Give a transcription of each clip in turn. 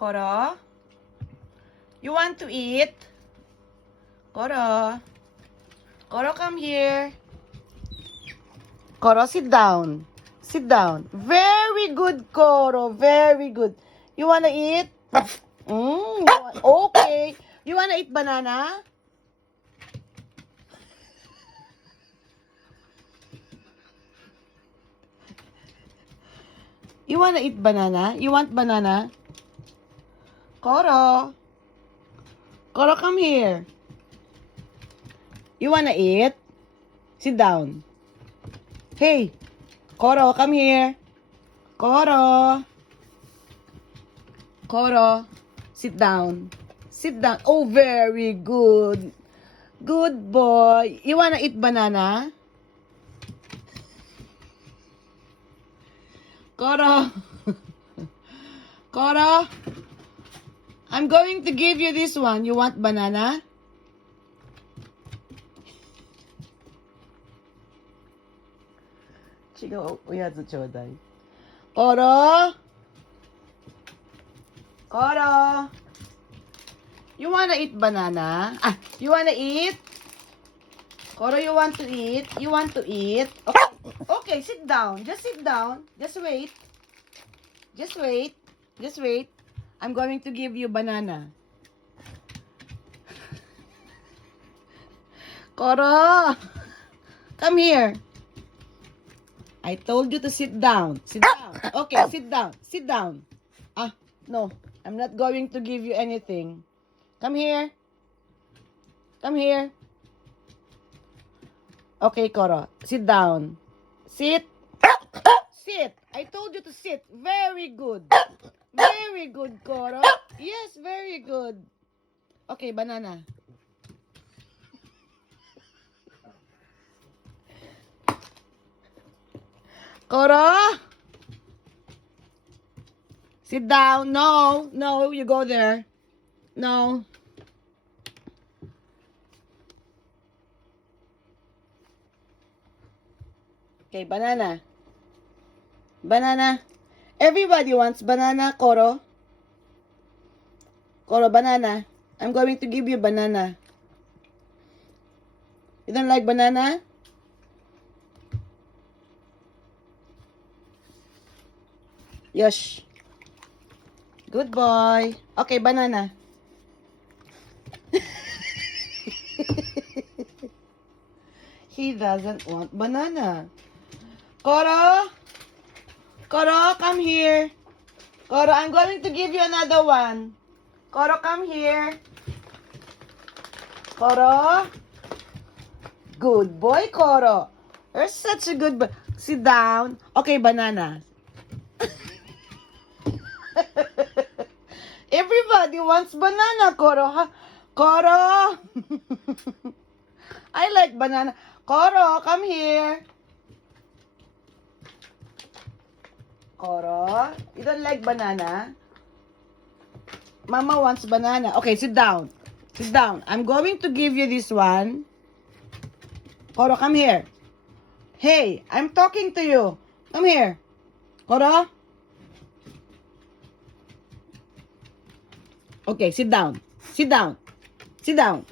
Koro? You want to eat? Koro? Koro, come here. Koro, sit down. Sit down. Very good, Koro. Very good. You wanna eat? Okay. You wanna eat banana? You wanna eat banana? You want banana? Koro. Koro, come here. You wanna eat? Sit down. Hey, Koro, come here. Koro. Koro, sit down. Sit down. Oh, very good. Good boy. You wanna eat banana? Koro. Koro. I'm going to give you this one. You want banana? Chico, oyazu chodai. Koro. Koro. You wanna eat banana? You wanna eat? Koro, you want to eat? You want to eat? Okay, okay, sit down. Just sit down. Just wait. Just wait. Just wait. I'm going to give you banana. Koro, come here. I told you to sit down. Sit down. Okay, sit down. Sit down. No. I'm not going to give you anything. Come here. Come here. Okay, Koro. Sit down. Sit. Sit. I told you to sit. Very good. Very good, Koro. Yes, very good. Okay, banana. Koro. Sit down. No. No, you go there. No. Okay, banana. Banana. Everybody wants banana, Koro. Koro, banana. I'm going to give you banana. You don't like banana? Yes. Good boy. Okay, banana. He doesn't want banana. Koro? Koro, come here. Koro, I'm going to give you another one. Koro, come here. Koro? Good boy, Koro. You're such a good boy. Sit down. Okay, banana. Everybody wants banana, Koro. Huh? Koro. I like banana. Koro, come here. Koro, you don't like banana? Mama wants banana. Okay, sit down. Sit down. I'm going to give you this one. Koro, come here. Hey, I'm talking to you. Come here. Koro? Okay, sit down. Sit down. Sit down.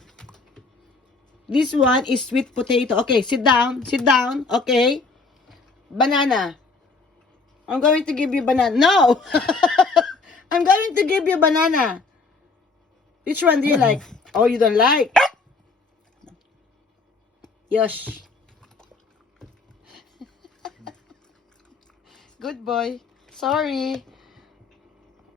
This one is sweet potato. Okay, sit down. Sit down. Okay. Banana. I'm going to give you banana. No! I'm going to give you banana. Which one do you like? Oh, you don't like? Yosh. Good boy. Sorry.